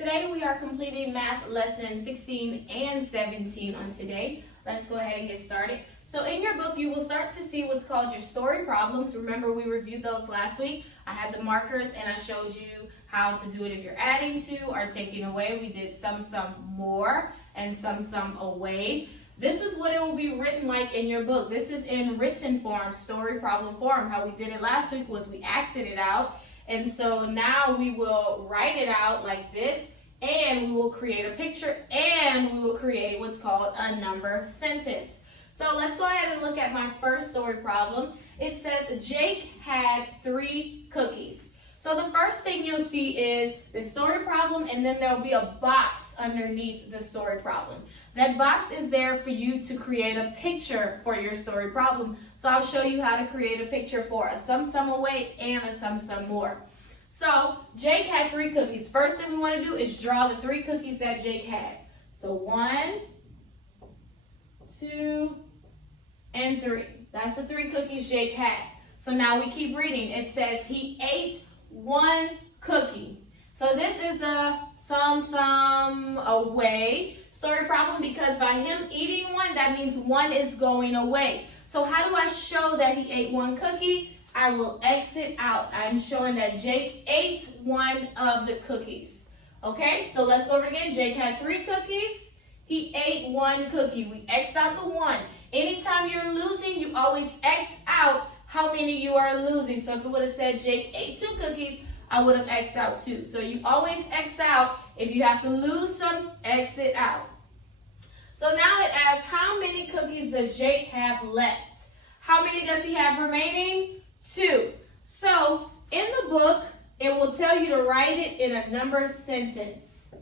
Today we are completing math lesson 16 and 17 on today. Let's go ahead and get started. So in your book, you will start to see what's called your story problems. Remember, we reviewed those last week. I had the markers and I showed you how to do it if you're adding to or taking away. We did some more and some away. This is what it will be written like in your book. This is in written form, story problem form. How we did it last week was we acted it out. And so now we will write it out like this, and we will create a picture, and we will create what's called a number sentence. So let's go ahead and look at my first story problem. It says Jake had 3 cookies. So the first thing you'll see is the story problem, and then there'll be a box underneath the story problem. That box is there for you to create a picture for your story problem. So I'll show you how to create a picture for a sum away and a sum more. So Jake had 3 cookies. First thing we want to do is draw the 3 cookies that Jake had. So 1, 2, and 3. That's the 3 cookies Jake had. So now we keep reading. It says he ate 1 cookie. So this is a sum away story problem because by him eating 1, that means 1 is going away. So how do I show that he ate 1 cookie? I will exit out. I'm showing that Jake ate 1 of the cookies. Okay, so let's go over again. Jake had 3 cookies. He ate 1 cookie. We X'd out the 1. Anytime you're losing, you always X out how many you are losing. So if it would have said Jake ate 2 cookies, I would have X'd out 2. So you always X out. If you have to lose some, exit out. So now it asks, how many cookies does Jake have left? How many does he have remaining? 2. So in the book, it will tell you to write it in a number sentence.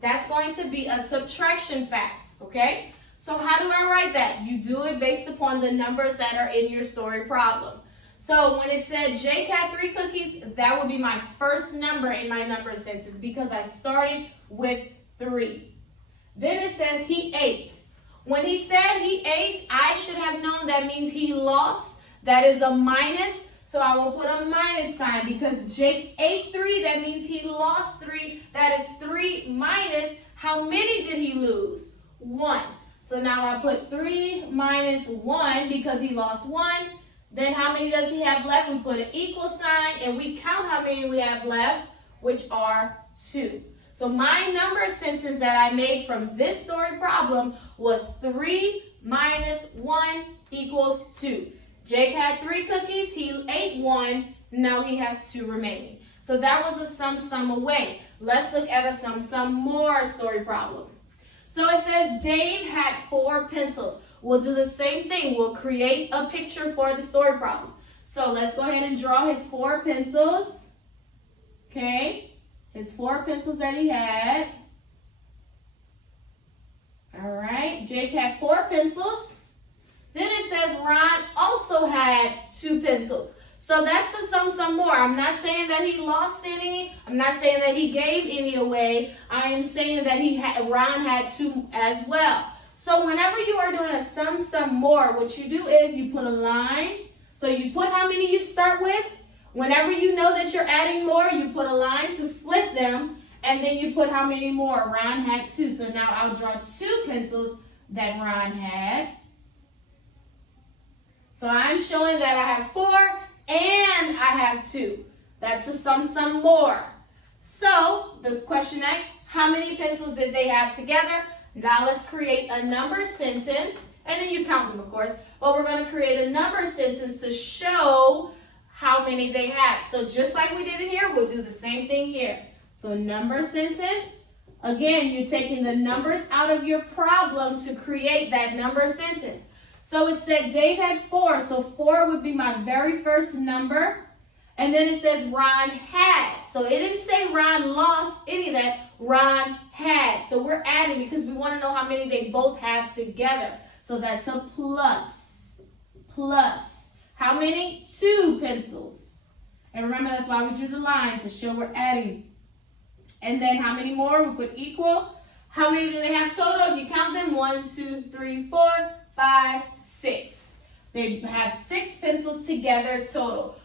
That's going to be a subtraction fact, okay? So how do I write that? You do it based upon the numbers that are in your story problem. So when it said Jake had 3 cookies, that would be my first number in my number sentence because I started with 3. Then it says he ate. When he said he ate, I should have known that means he lost. That is a minus. So I will put a minus sign because Jake ate 3. That means he lost 3. That is 3 minus. How many did he lose? 1. So now I put 3 minus 1 because he lost 1. Then how many does he have left? We put an equal sign and we count how many we have left, which are 2. So my number sentence that I made from this story problem was 3 minus 1 equals 2. Jake had 3 cookies, he ate 1, now he has 2 remaining. So that was a sum away. Let's look at a sum more story problem. So it says Dave had 4 pencils. We'll do the same thing. We'll create a picture for the story problem. So let's go ahead and draw his 4 pencils. Okay, his 4 pencils that he had. All right, Jake had 4 pencils. Then it says Ron also had 2 pencils. So that's a sum more. I'm not saying that he lost any. I'm not saying that he gave any away. I am saying that Ron had 2 as well. So whenever you are doing a sum more, what you do is you put a line. So you put how many you start with. Whenever you know that you're adding more, you put a line to split them. And then you put how many more. Ron had 2. So now I'll draw 2 pencils that Ron had. So I'm showing that I have 4 and I have 2. That's a sum more. So the question next, how many pencils did they have together? Now let's create a number sentence, and then you count them, of course, but we're going to create a number sentence to show how many they have. So just like we did it here, we'll do the same thing here. So number sentence, again, you're taking the numbers out of your problem to create that number sentence. So it said Dave had 4, so 4 would be my very first number. And then it says Ron had. So it didn't say Ron lost any of that. Ron had. So we're adding because we want to know how many they both have together. So that's a plus. Plus. How many? 2 pencils. And remember, that's why we drew the line to show we're adding. And then how many more? We put equal. How many do they have total? If you count them, 1, 2, 3, 4, 5, 6. They have 6 pencils together total.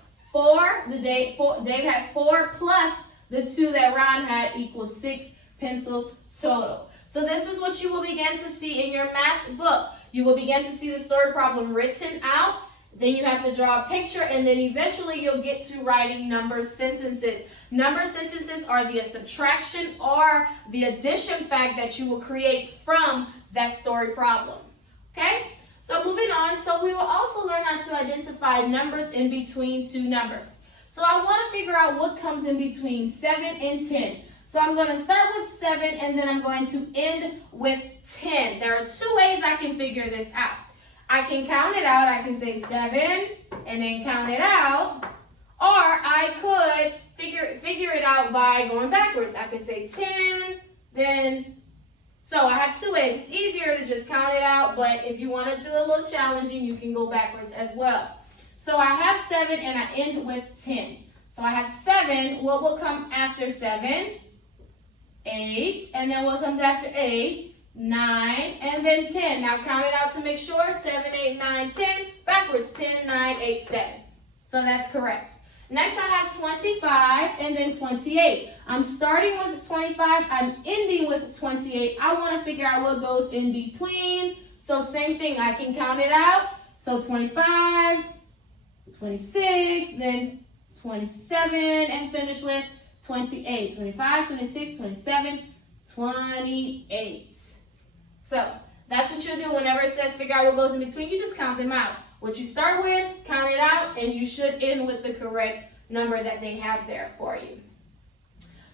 Dave had 4 plus the 2 that Ron had equals 6 pencils total. So this is what you will begin to see in your math book. You will begin to see the story problem written out. Then you have to draw a picture, and then eventually you'll get to writing number sentences. Number sentences are the subtraction or the addition fact that you will create from that story problem. Okay? So moving on, so we will also learn how to identify numbers in between two numbers. So I want to figure out what comes in between 7 and 10. So I'm going to start with 7 and then I'm going to end with 10. There are two ways I can figure this out. I can count it out. I can say 7 and then count it out. Or I could figure it out by going backwards. I could say 10, then... So I have two ways. It's easier to just count it out, but if you want to do a little challenging, you can go backwards as well. So I have 7 and I end with 10. So I have 7. What will come after 7? 8. And then what comes after 8? 9. And then 10. Now count it out to make sure. 7, 8, 9, 10. Backwards. 10, 9, 8, 7. So that's correct. Next I have 25 and then 28. I'm starting with 25. I'm ending with 28. I want to figure out what goes in between. So same thing. I can count it out. So 25, 26, then 27, and finish with 28. 25, 26, 27, 28. So that's what you'll do whenever it says figure out what goes in between. You just count them out. What you start with, count it out, and you should end with the correct number that they have there for you.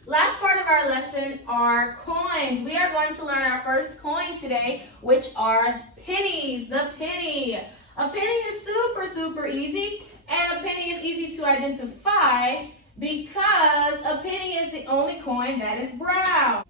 Last part of our lesson are coins. We are going to learn our first coin today, which are pennies. The penny. A penny is super easy, and a penny is easy to identify because a penny is the only coin that is brown.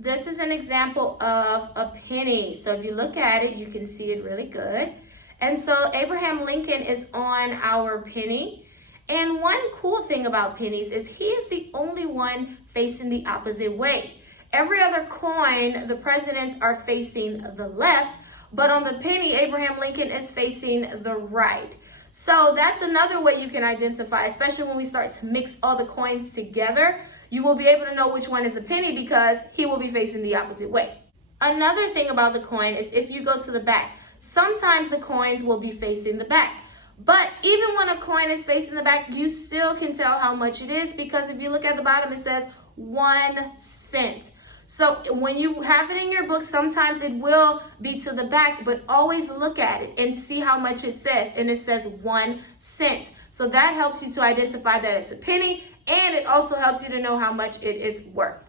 This is an example of a penny. So if you look at it, you can see it really good. And so Abraham Lincoln is on our penny. And one cool thing about pennies is he is the only one facing the opposite way. Every other coin, the presidents are facing the left, but on the penny, Abraham Lincoln is facing the right. So that's another way you can identify, especially when we start to mix all the coins together. You will be able to know which one is a penny because he will be facing the opposite way. Another thing about the coin is if you go to the back, sometimes the coins will be facing the back. But even when a coin is facing the back, you still can tell how much it is because if you look at the bottom, it says 1 cent. So when you have it in your book, sometimes it will be to the back, but always look at it and see how much it says. And it says 1 cent. So that helps you to identify that it's a penny, and it also helps you to know how much it is worth.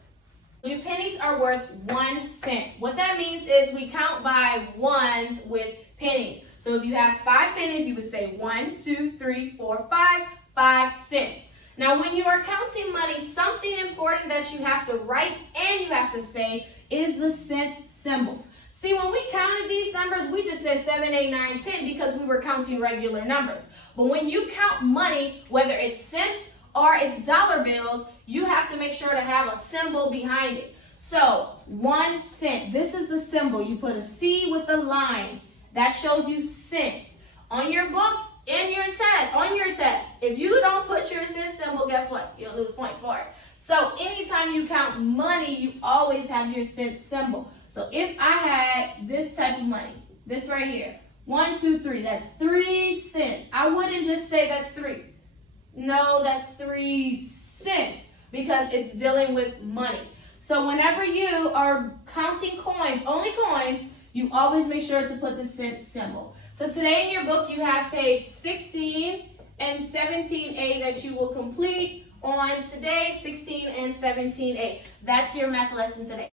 Your pennies are worth 1 cent. What that means is we count by ones with pennies. So if you have 5 pennies, you would say 1, 2, 3, 4, 5, 5 cents. Now when you are counting money, something important that you have to write and you have to say is the cent symbol. See, when we counted these numbers, we just said 7, 8, 9, 10 because we were counting regular numbers. But when you count money, whether it's cents or it's dollar bills, you have to make sure to have a symbol behind it. So 1 cent, this is the symbol. You put a C with a line. That shows you cents. On your book, in your test, on your test, if you don't put your cent symbol, guess what? You'll lose points for it. So anytime you count money, you always have your cent symbol. So if I had this type of money, this right here, 1, 2, 3, that's 3 cents. I wouldn't just say that's 3. No, that's 3 cents because it's dealing with money. So whenever you are counting coins, only coins, you always make sure to put the cent symbol. So today in your book, you have page 16 and 17A that you will complete on today, 16 and 17A. That's your math lesson today.